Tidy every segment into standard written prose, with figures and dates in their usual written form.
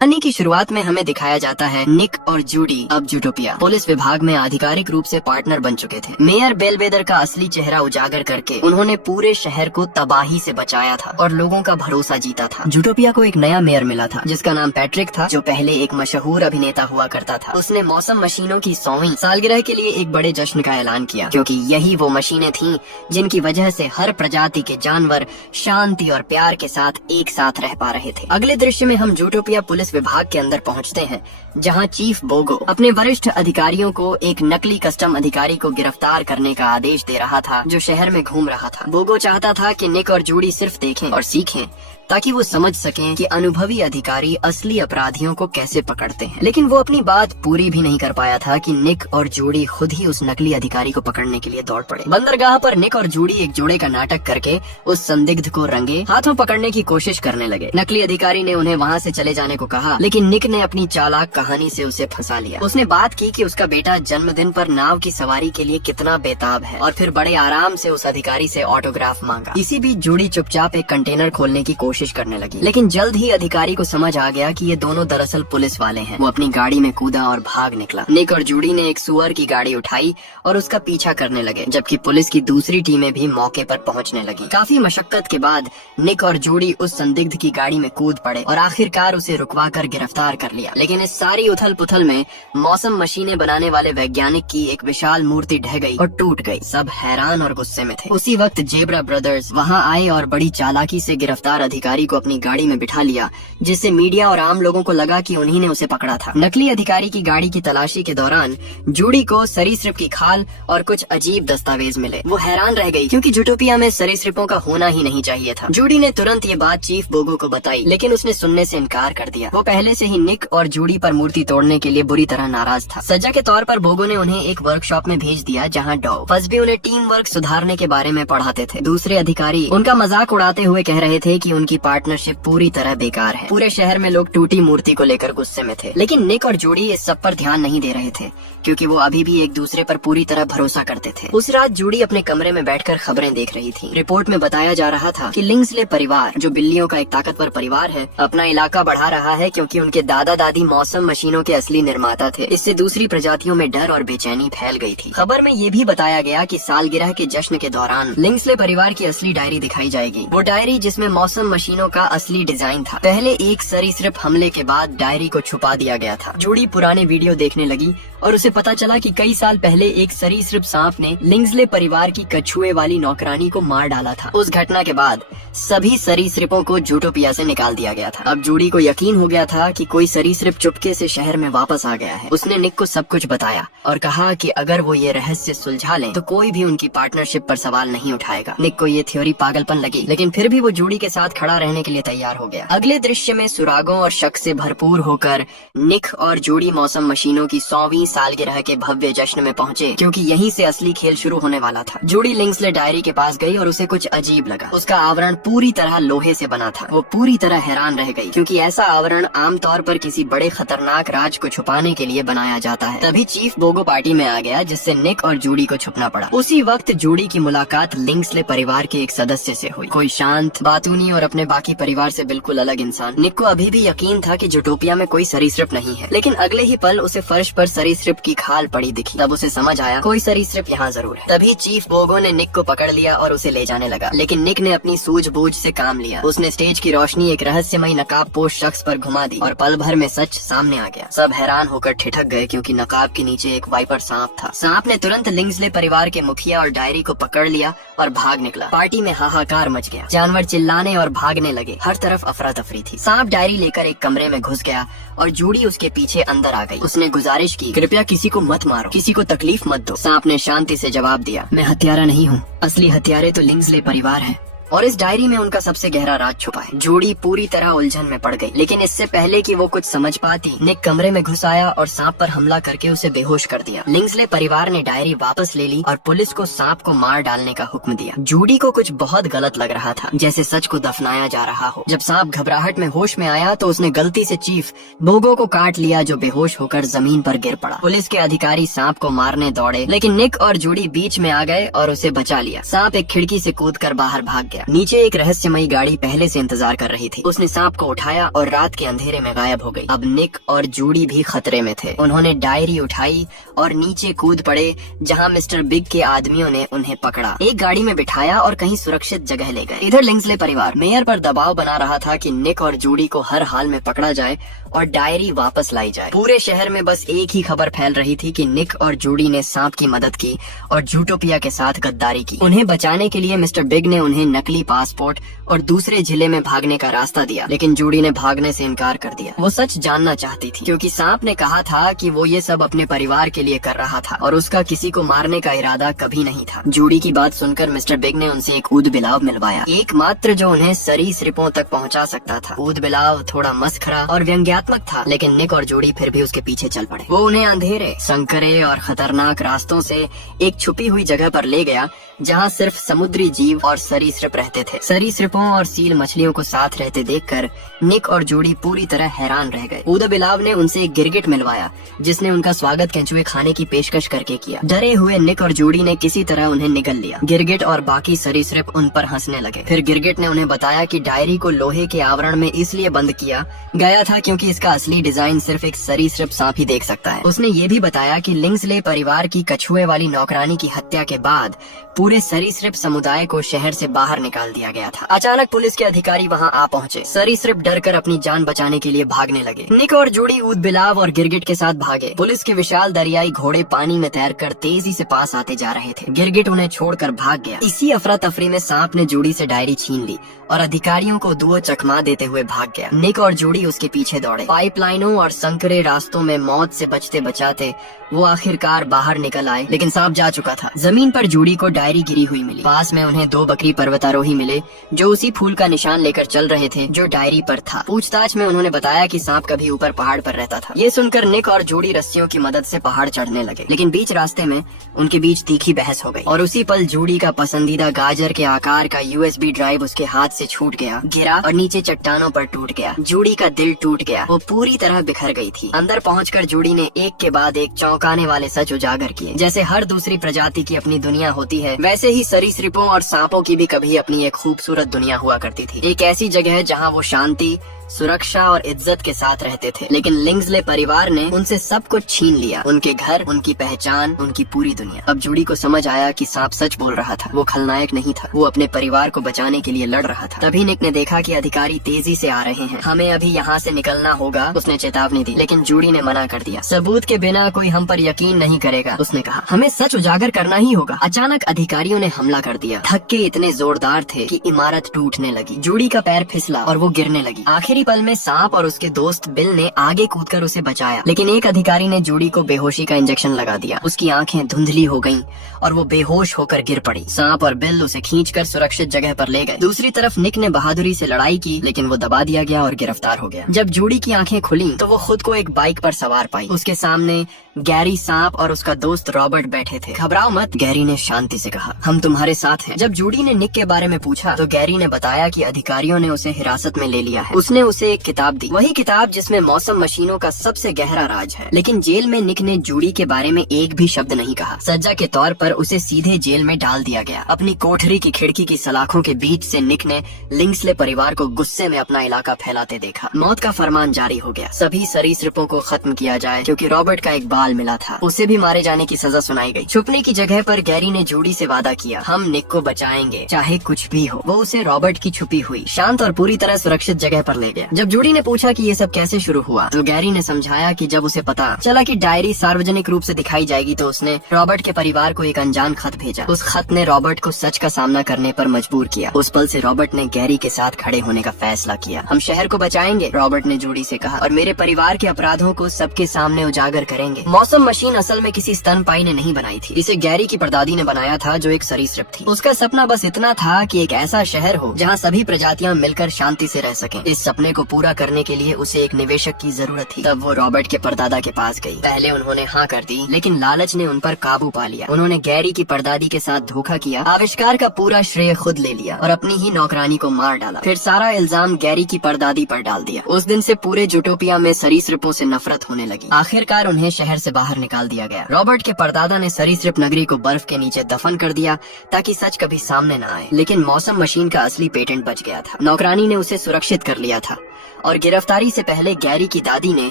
कहानी की शुरुआत में हमें दिखाया जाता है निक और जूडी अब जूटोपिया पुलिस विभाग में आधिकारिक रूप से पार्टनर बन चुके थे। मेयर बेलवेदर का असली चेहरा उजागर करके उन्होंने पूरे शहर को तबाही से बचाया था और लोगों का भरोसा जीता था। जूटोपिया को एक नया मेयर मिला था जिसका नाम पैट्रिक था, जो पहले एक मशहूर अभिनेता हुआ करता था। उसने मौसम मशीनों की 100वीं सालगिरह के लिए एक बड़े जश्न का ऐलान किया, क्योंकि यही वो मशीनें थीं जिनकी वजह से हर प्रजाति के जानवर शांति और प्यार के साथ एक साथ रह पा रहे थे। अगले दृश्य में हम जूटोपिया पुलिस विभाग के अंदर पहुंचते हैं, जहां चीफ बोगो अपने वरिष्ठ अधिकारियों को एक नकली कस्टम अधिकारी को गिरफ्तार करने का आदेश दे रहा था, जो शहर में घूम रहा था। बोगो चाहता था कि निक और जूडी सिर्फ देखें और सीखें ताकि वो समझ सकें कि अनुभवी अधिकारी असली अपराधियों को कैसे पकड़ते हैं। लेकिन वो अपनी बात पूरी भी नहीं कर पाया था कि निक और जूडी खुद ही उस नकली अधिकारी को पकड़ने के लिए दौड़ पड़े। बंदरगाह पर निक और जूडी एक जोड़े का नाटक करके उस संदिग्ध को रंगे हाथों पकड़ने की कोशिश करने लगे। नकली अधिकारी ने उन्हें वहाँ से चले जाने को कहा, लेकिन निक ने अपनी चालाक कहानी से उसे फंसा लिया। उसने बात की कि उसका बेटा जन्मदिन पर नाव की सवारी के लिए कितना बेताब है और फिर बड़े आराम से उस अधिकारी से ऑटोग्राफ मांगा। इसी बीच जूडी चुपचाप एक कंटेनर खोलने की कोशिश करने लगी, लेकिन जल्द ही अधिकारी को समझ आ गया कि ये दोनों दरअसल पुलिस वाले हैं। वो अपनी गाड़ी में कूदा और भाग निकला। निक और जूडी ने एक सुअर की गाड़ी उठाई और उसका पीछा करने लगे, जबकि पुलिस की दूसरी टीमें भी मौके पर पहुंचने लगी। काफी मशक्कत के बाद निक और जूडी उस संदिग्ध की गाड़ी में कूद पड़े और आखिरकार उसे रुकवा कर गिरफ्तार कर लिया। लेकिन इस सारी उथल पुथल में मौसम मशीनें बनाने वाले वैज्ञानिक की एक विशाल मूर्ति ढह गई और टूट गई। सब हैरान और गुस्से में थे। उसी वक्त जेब्रा ब्रदर्स वहाँ आए और बड़ी चालाकी से गिरफ्तार अधिकारी को अपनी गाड़ी में बिठा लिया, जिससे मीडिया और आम लोगों को लगा कि उन्हीं ने उसे पकड़ा था। नकली अधिकारी की गाड़ी की तलाशी के दौरान जूडी को सरीसृप की खाल और कुछ अजीब दस्तावेज मिले। वो हैरान रह गई, क्योंकि जूटोपिया में सरीसृपों का होना ही नहीं चाहिए था। जूडी ने तुरंत ये बात चीफ बोगो को बताई, लेकिन उसने सुनने से इनकार कर दिया। वो पहले से ही निक और जूडी पर मूर्ति तोड़ने के लिए बुरी तरह नाराज था। सजा के तौर पर बोगो ने उन्हें एक वर्कशॉप में भेज दिया, जहाँ डॉ फसबी उन्हें टीम वर्क सुधारने के बारे में पढ़ाते थे। दूसरे अधिकारी उनका मजाक उड़ाते हुए कह रहे थे कि उनकी पार्टनरशिप पूरी तरह बेकार है। पूरे शहर में लोग टूटी मूर्ति को लेकर गुस्से में थे, लेकिन निक और जूडी इस सब पर ध्यान नहीं दे रहे थे, क्योंकि वो अभी भी एक दूसरे पर पूरी तरह भरोसा करते थे। उस रात जूडी अपने कमरे में बैठकर खबरें देख रही थी। रिपोर्ट में बताया जा रहा था कि लिंग्सले परिवार, जो बिल्लियों का एक ताकतवर परिवार है, अपना इलाका बढ़ा रहा है, क्योंकि उनके दादा दादी मौसम मशीनों के असली निर्माता थे। इससे दूसरी प्रजातियों में डर और बेचैनी फैल गई थी। खबर में ये भी बताया गया कि सालगिरह के जश्न के दौरान लिंग्सले परिवार की असली डायरी दिखाई जाएगी। वो डायरी जिसमें मौसम मशीनों का असली डिजाइन था। पहले एक सरीसृप हमले के बाद डायरी को छुपा दिया गया था। जूडी पुराने वीडियो देखने लगी और उसे पता चला कि कई साल पहले एक सरीसृप सांप ने लिंग्सले परिवार की कछुए वाली नौकरानी को मार डाला था। उस घटना के बाद सभी सरीसृपों को जूटोपिया से निकाल दिया गया था। अब जूडी को यकीन हो गया था कि कोई सरीसृप चुपके से शहर में वापस आ गया है। उसने निक को सब कुछ बताया और कहा कि अगर वो ये रहस्य सुलझा लें तो कोई भी उनकी पार्टनरशिप पर सवाल नहीं उठाएगा। निक को ये थ्योरी पागलपन लगी, लेकिन फिर भी वो जूडी के साथ खड़ा रहने के लिए तैयार हो गया। अगले दृश्य में सुरागों और शक से भरपूर होकर निक और जूडी मौसम मशीनों की 100वीं सालगिरह के भव्य जश्न में पहुंचे, क्योंकि यहीं से असली खेल शुरू होने वाला था। जूडी लिंग्सले डायरी के पास गई और उसे कुछ अजीब लगा। उसका आवरण पूरी तरह लोहे से बना था। वो पूरी तरह हैरान रह गई, क्योंकि ऐसा आवरण आमतौर पर किसी बड़े खतरनाक राज को छुपाने के लिए बनाया जाता है। तभी चीफ बोगो पार्टी में आ गया, जिससे निक और जूडी को छुपना पड़ा। उसी वक्त जूडी की मुलाकात लिंग्सले परिवार के एक सदस्य से हुई। कोई शांत, बातूनी और अपने बाकी परिवार से बिल्कुल अलग इंसान। निक को अभी भी यकीन था कि जूटोपिया में कोई सरीसृप नहीं है, लेकिन अगले ही पल उसे फर्श पर सरीसृप की खाल पड़ी दिखी। तब उसे समझ आया कोई सरीसृप यहाँ जरूर है। तभी चीफ बोगो ने निक को पकड़ लिया और उसे ले जाने लगा, लेकिन निक ने अपनी सूझबूझ से काम लिया। उसने स्टेज की रोशनी एक रहस्यमयी नकाबपोश शख्स पर घुमा दी और पल भर में सच सामने आ गया। सब हैरान होकर ठिठक गए, क्योंकि नकाब के नीचे एक वाइपर सांप था। सांप ने तुरंत लिंग्सले परिवार के मुखिया और डायरी को पकड़ लिया और भाग निकला। पार्टी में हाहाकार मच गया। जानवर चिल्लाने और भागने लगे। हर तरफ अफरा तफरी थी। सांप डायरी लेकर एक कमरे में घुस गया और जूडी उसके पीछे अंदर आ गई। उसने गुजारिश की, कृपया किसी को मत मारो, किसी को तकलीफ मत दो। सांप ने शांति से जवाब दिया, मैं हत्यारा नहीं हूँ। असली हत्यारे तो लिंग्सले परिवार है और इस डायरी में उनका सबसे गहरा राज छुपा है। जूडी पूरी तरह उलझन में पड़ गई, लेकिन इससे पहले कि वो कुछ समझ पाती, निक कमरे में घुस आया और सांप पर हमला करके उसे बेहोश कर दिया। लिंग्सले परिवार ने डायरी वापस ले ली और पुलिस को सांप को मार डालने का हुक्म दिया। जूडी को कुछ बहुत गलत लग रहा था, जैसे सच को दफनाया जा रहा हो। जब सांप घबराहट में होश में आया तो उसने गलती से चीफ बोगो को काट लिया, जो बेहोश होकर जमीन पर गिर पड़ा। पुलिस के अधिकारी सांप को मारने दौड़े, लेकिन निक और जूडी बीच में आ गए और उसे बचा लिया। सांप एक खिड़की से कूदकर बाहर भाग गया। गया। नीचे एक रहस्यमयी गाड़ी पहले से इंतजार कर रही थी। उसने सांप को उठाया और रात के अंधेरे में गायब हो गई। अब निक और जूडी भी खतरे में थे। उन्होंने डायरी उठाई और नीचे कूद पड़े, जहाँ मिस्टर बिग के आदमियों ने उन्हें पकड़ा, एक गाड़ी में बिठाया और कहीं सुरक्षित जगह ले गए। इधर लिंग्सले परिवार मेयर पर दबाव बना रहा था कि निक और जूडी को हर हाल में पकड़ा जाए और डायरी वापस लाई जाए। पूरे शहर में बस एक ही खबर फैल रही थी कि निक और जूडी ने सांप की मदद की और जूटोपिया के साथ गद्दारी की। उन्हें बचाने के लिए मिस्टर बिग ने उन्हें नकली पासपोर्ट और दूसरे जिले में भागने का रास्ता दिया, लेकिन जूडी ने भागने से इनकार कर दिया। वो सच जानना चाहती थी क्योंकि सांप ने कहा था कि वो ये सब अपने परिवार के लिए कर रहा था और उसका किसी को मारने का इरादा कभी नहीं था। जूडी की बात सुनकर मिस्टर बिग ने उनसे एक ऊद बिलाव मिलवाया, एकमात्र जो उन्हें सरीसृपों तक पहुंचा सकता था। ऊद बिलाव थोड़ा मस्खरा और व्यंग्यात्मक था, लेकिन निक और जूडी फिर भी उसके पीछे चल पड़े। वो उन्हें अंधेरे, संकरे और खतरनाक रास्तों से एक छुपी हुई जगह पर ले गया जहाँ सिर्फ समुद्री जीव और सरीसृप रहते थे। सरीसृपों और सील मछलियों को साथ रहते देखकर निक और जूडी पूरी तरह हैरान रह गए। ऊद बिलाव ने उनसे एक गिरगिट मिलवाया जिसने उनका स्वागत केंचुए खाने की पेशकश करके किया। डरे हुए निक और जूडी ने किसी तरह उन्हें निगल लिया। गिरगिट और बाकी सरीसृप उन पर हंसने लगे। फिर गिरगिट ने उन्हें बताया कि डायरी को लोहे के आवरण में इसलिए बंद किया गया था क्योंकि इसका असली डिजाइन सिर्फ एक सरीसृप सांप ही देख सकता है। उसने ये भी बताया कि लिंग्सले परिवार की कछुए वाली नौकरानी की हत्या के बाद पूरे सरीसृप समुदाय को शहर से बाहर निकाल दिया गया था। अचानक पुलिस के अधिकारी वहां आ पहुंचे। सरीसृप डरकर अपनी जान बचाने के लिए भागने लगे। निक और जूडी ऊद बिलाव और गिरगिट के साथ भागे। पुलिस के विशाल दरियाई घोड़े पानी में तैरकर तेजी से पास आते जा रहे थे। गिरगिट उन्हें छोड़कर भाग गया। इसी अफरा तफरी में सांप ने जूडी से डायरी छीन ली और अधिकारियों को दुओ चकमा देते हुए भाग गया। निक और जूडी उसके पीछे दौड़े। पाइपलाइनों और संकरे रास्तों में मौत से बचते बचाते वो आखिरकार बाहर निकल आए, लेकिन सांप जा चुका था। जमीन पर जूडी को डायरी गिरी हुई मिली। पास में उन्हें 2 बकरी पर्वतारोही मिले जो उसी फूल का निशान लेकर चल रहे थे जो डायरी पर था। पूछताछ में उन्होंने बताया कि सांप कभी ऊपर पहाड़ पर रहता था। ये सुनकर निक और जूडी रस्सियों की मदद से पहाड़ चढ़ने लगे, लेकिन बीच रास्ते में उनके बीच तीखी बहस हो गई और उसी पल जूडी का पसंदीदा गाजर के आकार का USB ड्राइव उसके हाथ से छूट गया, गिरा और नीचे चट्टानों पर टूट गया। जूडी का दिल टूट गया। वो पूरी तरह बिखर गई थी। अंदर पहुंचकर जूडी ने एक के बाद एक चौंकाने वाले सच उजागर किए। जैसे हर दूसरी प्रजाति की अपनी दुनिया होती है, वैसे ही सरीसृपों और सांपों की भी कभी अपनी एक खूबसूरत दुनिया हुआ करती थी। एक ऐसी जगह जहाँ वो शांति, सुरक्षा और इज्जत के साथ रहते थे। लेकिन लिंग्सले परिवार ने उनसे सब कुछ छीन लिया, उनके घर, उनकी पहचान, उनकी पूरी दुनिया। अब जूडी को समझ आया कि सांप सच बोल रहा था। वो खलनायक नहीं था, वो अपने परिवार को बचाने के लिए लड़ रहा था। तभी निक ने देखा कि अधिकारी तेजी से आ रहे हैं। हमें अभी यहाँ से निकलना होगा, उसने चेतावनी दी, लेकिन जूडी ने मना कर दिया। सबूत के बिना कोई हम पर यकीन नहीं करेगा, उसने कहा। हमें सच उजागर करना ही होगा। अचानक अधिकारियों ने हमला कर दिया। धक्के इतने जोरदार थे कि इमारत टूटने लगी। जूडी का पैर फिसला और वो गिरने लगी। आखिरी पल में सांप और उसके दोस्त बिल ने आगे कूदकर उसे बचाया, लेकिन एक अधिकारी ने जूडी को बेहोशी का इंजेक्शन लगा दिया। उसकी आंखें धुंधली हो गईं और वो बेहोश होकर गिर पड़ी। सांप और बिल उसे खींचकर सुरक्षित जगह पर ले गए। दूसरी तरफ निक ने बहादुरी से लड़ाई की, लेकिन वो दबा दिया गया और गिरफ्तार हो गया। जब जूडी की आंखें खुली तो वो खुद को एक बाइक पर सवार पाई। उसके सामने गैरी, सांप और उसका दोस्त रॉबर्ट बैठे थे। घबराओ मत, गैरी ने शांति से कहा, हम तुम्हारे साथ हैं। जब जूडी ने निक के बारे में पूछा तो गैरी ने बताया कि अधिकारियों ने उसे हिरासत में ले लिया है। उसने उसे एक किताब दी, वही किताब जिसमें मौसम मशीनों का सबसे गहरा राज है। लेकिन जेल में निक ने जूडी के बारे में एक भी शब्द नहीं कहा। सजा के तौर पर उसे सीधे जेल में डाल दिया गया। अपनी कोठरी की खिड़की की सलाखों के बीच से निक ने लिंग्सले परिवार को गुस्से में अपना इलाका फैलाते देखा। मौत का फरमान जारी हो गया। सभी सरीसृपों को खत्म किया जाए, क्योंकि रॉबर्ट का एक बाल मिला था। उसे भी मारे जाने की सजा सुनाई गई। छुपने की जगह पर गैरी ने जूडी से वादा किया, हम निक को बचाएंगे चाहे कुछ भी हो। वो उसे रॉबर्ट की छुपी हुई शांत और पूरी तरह सुरक्षित जगह पर ले गया। जब जूडी ने पूछा कि ये सब कैसे शुरू हुआ तो गैरी ने समझाया कि जब उसे पता चला कि डायरी सार्वजनिक रूप से दिखाई जाएगी तो उसने रॉबर्ट के परिवार को एक अनजान खत भेजा। उस खत ने रॉबर्ट को सच का सामना करने पर मजबूर किया। उस पल से रॉबर्ट ने गैरी के साथ खड़े होने का फैसला किया। हम शहर को बचाएंगे, रॉबर्ट ने जूडी से कहा, और मेरे परिवार के अपराधों को सबके सामने उजागर करेंगे। मौसम मशीन असल में किसी स्तनपायी ने नहीं बनाई थी, इसे गैरी की परदादी ने बनाया था जो एक सरीसृप थी। उसका सपना बस इतना था कि एक ऐसा शहर हो जहाँ सभी प्रजातियाँ मिलकर शांति से रह सकें। इस सपने सपने को पूरा करने के लिए उसे एक निवेशक की जरूरत थी। तब वो रॉबर्ट के परदादा के पास गई। पहले उन्होंने हाँ कर दी, लेकिन लालच ने उन पर काबू पा लिया। उन्होंने गैरी की परदादी के साथ धोखा किया, आविष्कार का पूरा श्रेय खुद ले लिया और अपनी ही नौकरानी को मार डाला। फिर सारा इल्जाम गैरी की परदादी पर डाल दिया। उस दिन से पूरे जूटोपिया में सरीसृपों से नफरत होने लगी। आखिरकार उन्हें शहर से बाहर निकाल दिया गया। रॉबर्ट के परदादा ने सरीसृप नगरी को बर्फ के नीचे दफन कर दिया ताकि सच कभी सामने न आए। लेकिन मौसम मशीन का असली पेटेंट बच गया था। नौकरानी ने उसे सुरक्षित कर लिया था और गिरफ्तारी से पहले गैरी की दादी ने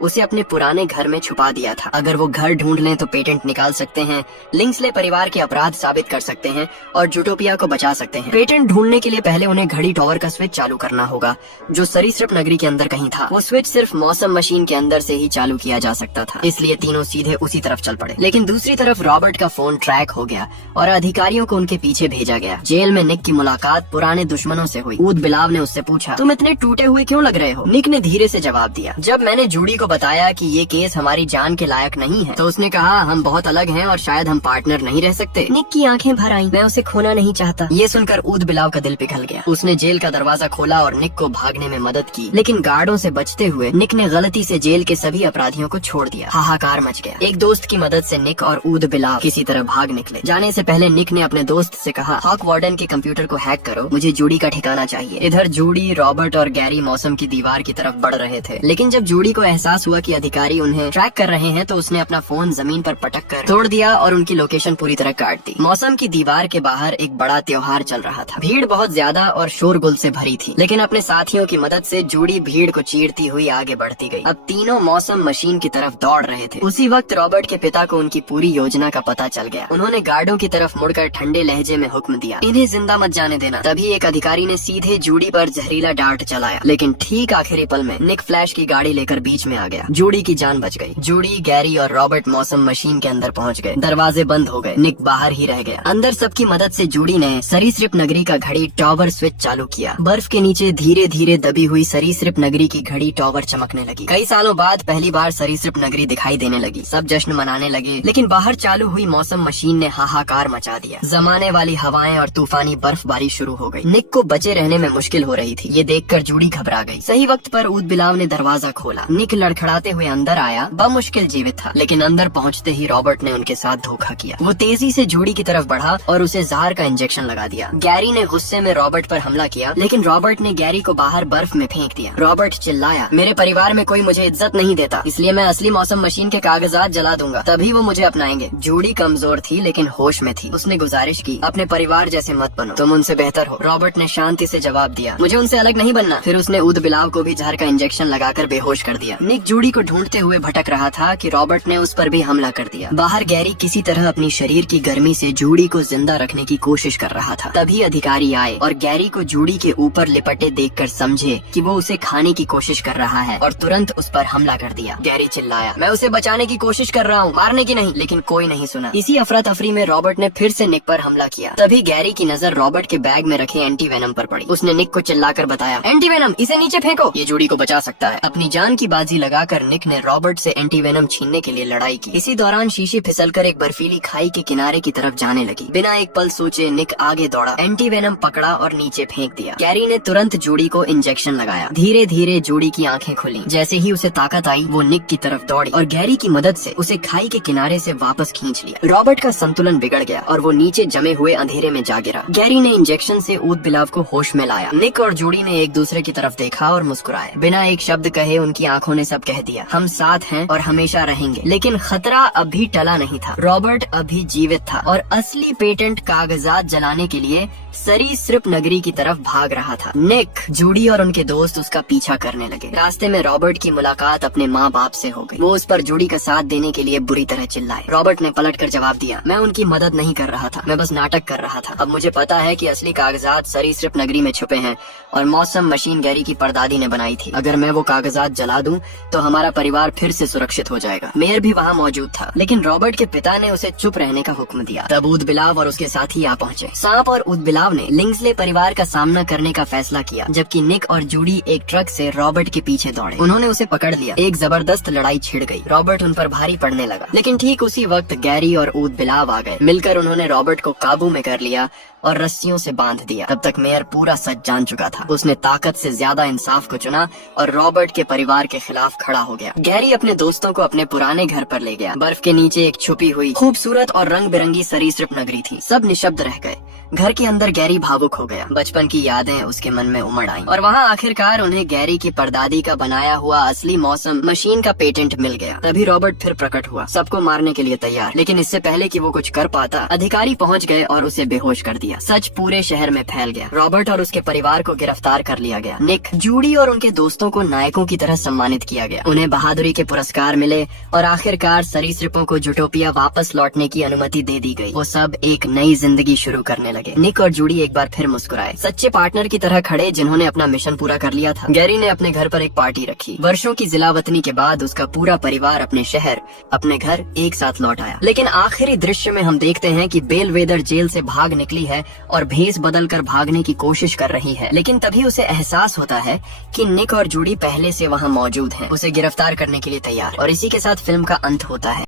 उसे अपने पुराने घर में छुपा दिया था। अगर वो घर ढूंढ लें तो पेटेंट निकाल सकते हैं, लिंक्सले परिवार के अपराध साबित कर सकते हैं और जूटोपिया को बचा सकते हैं। पेटेंट ढूंढने के लिए पहले उन्हें घड़ी टॉवर का स्विच चालू करना होगा जो सरीसृप नगरी के अंदर कहीं था। वो स्विच सिर्फ मौसम मशीन के अंदर से ही चालू किया जा सकता था, इसलिए तीनों सीधे उसी तरफ चल पड़े। लेकिन दूसरी तरफ रॉबर्ट का फोन ट्रैक हो गया और अधिकारियों को उनके पीछे भेजा गया। जेल में निक की मुलाकात पुराने दुश्मनों से हुई। ऊद बिलाव ने उससे पूछा, तुम इतने टूटे हुए क्यों लग रहे हो? निक ने धीरे से जवाब दिया, जब मैंने जूडी को बताया कि ये केस हमारी जान के लायक नहीं है तो उसने कहा हम बहुत अलग हैं और शायद हम पार्टनर नहीं रह सकते। निक की आंखें भर आईं। मैं उसे खोना नहीं चाहता। ये सुनकर ऊद बिलाव का दिल पिघल गया। उसने जेल का दरवाजा खोला और निक को भागने में मदद की, लेकिन गार्डों से बचते हुए निक ने गलती से जेल के सभी अपराधियों को छोड़ दिया। हाहाकार मच गया। एक दोस्त की मदद से निक और ऊद बिलाव किसी तरह भाग निकले। जाने से पहले निक ने अपने दोस्त से कहा, हॉक वार्डन के कंप्यूटर को हैक करो, मुझे जूडी का ठिकाना चाहिए। इधर जूडी, रॉबर्ट और गैरी मौसम की दीवार की तरफ बढ़ रहे थे। लेकिन जब जूडी को एहसास हुआ कि अधिकारी उन्हें ट्रैक कर रहे हैं तो उसने अपना फोन जमीन पर पटक कर तोड़ दिया और उनकी लोकेशन पूरी तरह काट दी। मौसम की दीवार के बाहर एक बड़ा त्योहार चल रहा था। भीड़ बहुत ज्यादा और शोरगुल से भरी थी, लेकिन अपने साथियों की मदद से जूडी भीड़ को चीरती हुई आगे बढ़ती गई। अब तीनों मौसम मशीन की तरफ दौड़ रहे थे। उसी वक्त रॉबर्ट के पिता को उनकी पूरी योजना का पता चल गया। उन्होंने गार्डों की तरफ मुड़कर ठंडे लहजे में हुक्म दिया, इन्हें जिंदा मत जाने देना। तभी एक अधिकारी ने सीधे जूडी पर जहरीला डार्ट चलाया, लेकिन ठीक आखिरी पल में निक फ्लैश की गाड़ी लेकर बीच में आ गया। जूडी की जान बच गई। जूडी, गैरी और रॉबर्ट मौसम मशीन के अंदर पहुंच गए। दरवाजे बंद हो गए। निक बाहर ही रह गया। अंदर सबकी मदद से जूडी ने सरीसृप नगरी का घड़ी टॉवर स्विच चालू किया। बर्फ के नीचे धीरे धीरे दबी हुई सरीसृप नगरी की घड़ी टॉवर चमकने लगी। कई सालों बाद पहली बार सरीसृप नगरी दिखाई देने लगी। सब जश्न मनाने लगे, लेकिन बाहर चालू हुई मौसम मशीन ने हाहाकार मचा दिया। जमाने वाली हवाएं और तूफानी बर्फबारी शुरू हो गई। निक को बचे रहने में मुश्किल हो रही थी। ये देखकर जूडी घबरा गई। सही वक्त पर ऊद बिलाव ने दरवाजा खोला। निक लड़खड़ाते हुए अंदर आया। बमुश्किल जीवित था, लेकिन अंदर पहुंचते ही रॉबर्ट ने उनके साथ धोखा किया। वो तेजी से जूडी की तरफ बढ़ा और उसे जहर का इंजेक्शन लगा दिया। गैरी ने गुस्से में रॉबर्ट पर हमला किया, लेकिन रॉबर्ट ने गैरी को बाहर बर्फ में फेंक दिया। रॉबर्ट चिल्लाया, मेरे परिवार में कोई मुझे इज्जत नहीं देता, इसलिए मैं असली मौसम मशीन के कागजात जला दूंगा, तभी वो मुझे अपनाएंगे। जूडी कमजोर थी लेकिन होश में थी। उसने गुजारिश की, अपने परिवार जैसे मत बनो, तुम उनसे बेहतर हो। रॉबर्ट ने शांति से जवाब दिया, मुझे उनसे अलग नहीं बनना। फिर उसने ऊद बिलाव को भी जहर का इंजेक्शन लगाकर बेहोश कर दिया। निक जूडी को ढूंढते हुए भटक रहा था कि रॉबर्ट ने उस पर भी हमला कर दिया। बाहर गैरी किसी तरह अपनी शरीर की गर्मी से जूडी को जिंदा रखने की कोशिश कर रहा था। तभी अधिकारी आए और गैरी को जूडी के ऊपर लिपटे देखकर समझे कि वो उसे खाने की कोशिश कर रहा है और तुरंत उस पर हमला कर दिया। गैरी चिल्लाया, मैं उसे बचाने की कोशिश कर रहा हूँ, मारने की नहीं। लेकिन कोई नहीं सुना। इसी अफरा तफरी में रॉबर्ट ने फिर से निक पर हमला किया। तभी गैरी की नजर रॉबर्ट के बैग में रखे एंटी वेनम पर पड़ी। उसने निक को चिल्लाकर बताया, एंटी वेनम, इसे नीचे फेंको, ये जूडी को बचा सकता है। अपनी जान की बाजी लगाकर निक ने रॉबर्ट से एंटी वेनम छीनने के लिए लड़ाई की। इसी दौरान शीशी फिसलकर एक बर्फीली खाई के किनारे की तरफ जाने लगी। बिना एक पल सोचे निक आगे दौड़ा, एंटी वेनम पकड़ा और नीचे फेंक दिया। गैरी ने तुरंत जूडी को इंजेक्शन लगाया। धीरे धीरे जूडी की आंखें खुली। जैसे ही उसे ताकत आई वो निक की तरफ दौड़ी और गैरी की मदद से उसे खाई के किनारे से वापस खींच लिया। रॉबर्ट का संतुलन बिगड़ गया और वो नीचे जमे हुए अंधेरे में जा गिरा। गैरी ने इंजेक्शन से ऊद बिलाव को होश में लाया। निक और जूडी ने एक दूसरे की तरफ देखा और मुस्कुराए। बिना एक शब्द कहे उनकी आंखों ने सब कह दिया, हम साथ हैं और हमेशा रहेंगे। लेकिन खतरा अभी टला नहीं था। रॉबर्ट अभी जीवित था और असली पेटेंट कागजात जलाने के लिए सरीसृप नगरी की तरफ भाग रहा था। निक, जूडी और उनके दोस्त उसका पीछा करने लगे। रास्ते में रॉबर्ट की मुलाकात अपने माँ बाप से हो गई। वो उस पर जूडी का साथ देने के लिए बुरी तरह चिल्लाए। रॉबर्ट ने पलटकर जवाब दिया, मैं उनकी मदद नहीं कर रहा था, मैं बस नाटक कर रहा था। अब मुझे पता है कि असली कागजात सरीसृप नगरी में छुपे हैं और मौसम मशीन गैरी की परदादी ने बनाई थी। अगर मैं वो कागजात जला दूं तो हमारा परिवार फिर से सुरक्षित हो जाएगा। मेयर भी वहाँ मौजूद था, लेकिन रॉबर्ट के पिता ने उसे चुप रहने का हुक्म दिया। तब ऊद बिलाव और उसके साथी आ पहुँचे। सांप और ऊद बिलाव ने लिंक्सले परिवार का सामना करने का फैसला किया, जबकि निक और जूडी एक ट्रक से रॉबर्ट के पीछे दौड़े। उन्होंने उसे पकड़ लिया। एक जबरदस्त लड़ाई छिड़ गई। रॉबर्ट उन पर भारी पड़ने लगा, लेकिन ठीक उसी वक्त गैरी और ऊद बिलाव आ गए। मिलकर उन्होंने रॉबर्ट को काबू में कर लिया और रस्सियों से बांध दिया। तब तक मेयर पूरा सच जान चुका था। उसने ताकत से ज्यादा इंसाफ को चुना और रॉबर्ट के परिवार के खिलाफ खड़ा हो गया। गैरी अपने दोस्तों को अपने पुराने घर पर ले गया। बर्फ के नीचे एक छुपी हुई खूबसूरत और रंग बिरंगी सरीसृप नगरी थी। सब निशब्द रह गए। घर के अंदर गैरी भावुक हो गया। बचपन की यादें उसके मन में उमड़ आईं और वहाँ आखिरकार उन्हें गैरी की परदादी का बनाया हुआ असली मौसम मशीन का पेटेंट मिल गया। तभी रॉबर्ट फिर प्रकट हुआ, सबको मारने के लिए तैयार। लेकिन इससे पहले कि वो कुछ कर पाता, अधिकारी पहुंच गए और उसे बेहोश कर दिया। सच पूरे शहर में फैल गया। रॉबर्ट और उसके परिवार को गिरफ्तार कर लिया गया। निक, जूडी और उनके दोस्तों को नायकों की तरह सम्मानित किया गया। उन्हें बहादुरी के पुरस्कार मिले और आखिरकार सरीसृपों को जूटोपिया वापस लौटने की अनुमति दे दी गई। वो सब एक नई जिंदगी शुरू करने लगे। निक और जूडी एक बार फिर मुस्कुराए, सच्चे पार्टनर की तरह खड़े जिन्होंने अपना मिशन पूरा कर लिया था। गैरी ने अपने घर पर एक पार्टी रखी। वर्षों की जिलावतनी के बाद उसका पूरा परिवार अपने शहर, अपने घर एक साथ लौट आया। लेकिन आखिरी दृश्य में हम देखते हैं कि बेलवेदर जेल से भाग निकली है और भेस बदलकर भागने की कोशिश कर रही है। लेकिन तभी उसे एहसास होता है कि निक और जूडी पहले से वहाँ मौजूद हैं, उसे गिरफ्तार करने के लिए तैयार। और इसी के साथ फिल्म का अंत होता है।